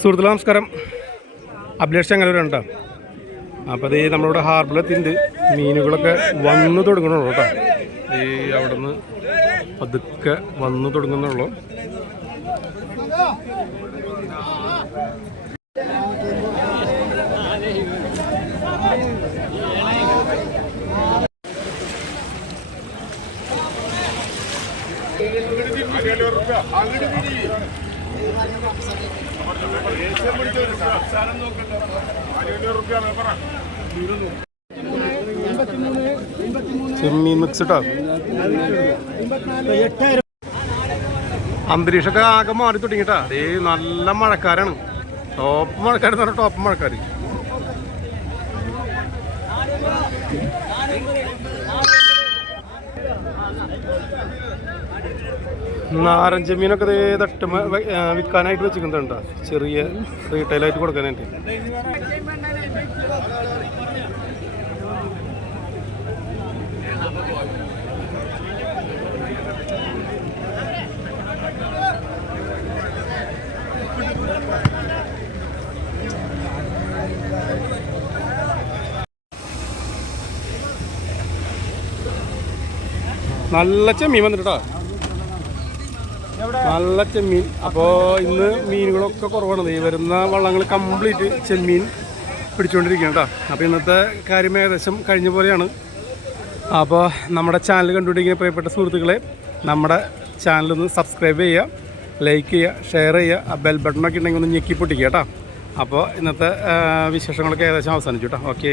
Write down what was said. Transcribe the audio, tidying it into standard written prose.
സുഹൃത്തുക്കളെ നമസ്കാരം. അഭിലാഷ് ചങ്ങലൂരാണ് കേട്ടോ. അപ്പോൾ അത് നമ്മളിവിടെ ഹാർബറിലെത്തിണ്ട്. മീനുകളൊക്കെ വന്നു തുടങ്ങണുള്ളൂ കേട്ടോ. ഈ അവിടെ നിന്ന് പതുക്കെ വന്നു തുടങ്ങുന്നുള്ളൂ. ചെമ്മീൻ മിക്സ് കേട്ടോ. അന്തരീക്ഷമൊക്കെ ആകെ മാറി തുടങ്ങിട്ടാ. നല്ല മഴക്കാരാണ്. ടോപ്പ് മഴക്കാരെന്ന് പറഞ്ഞാൽ ടോപ്പ് മഴക്കാർ. നാരൻ ചെമ്മീനൊക്കെ തട്ട് വിൽക്കാനായിട്ട് വെച്ചിരിക്കുന്നുണ്ടോ, ചെറിയ റീറ്റെയിലായിട്ട് കൊടുക്കാനായിട്ട്. നല്ല ചെമ്മീൻ വന്നിട്ടോ, നല്ല ചെമ്മീൻ. അപ്പോൾ ഇന്ന് മീനുകളൊക്കെ കുറവാണ്. ഈ വരുന്ന വള്ളങ്ങൾ കംപ്ലീറ്റ് ചെമ്മീൻ പിടിച്ചുകൊണ്ടിരിക്കുകയാണ് കേട്ടോ. അപ്പോൾ ഇന്നത്തെ കാര്യം ഏകദേശം കഴിഞ്ഞ പോലെയാണ്. അപ്പോൾ നമ്മുടെ ചാനൽ കണ്ടുപിടിക്കുന്ന പ്രിയപ്പെട്ട സുഹൃത്തുക്കളെ, നമ്മുടെ ചാനലൊന്ന് സബ്സ്ക്രൈബ് ചെയ്യുക, ലൈക്ക് ചെയ്യുക, ഷെയർ ചെയ്യുക. ആ ബെൽ ബട്ടണൊക്കെ ഉണ്ടെങ്കിൽ ഒന്ന് ഞെക്കി പൊട്ടിക്കുക കേട്ടോ. അപ്പോൾ ഇന്നത്തെ വിശേഷങ്ങളൊക്കെ ഏകദേശം അവസാനിച്ചു കേട്ടോ. ഓക്കെ.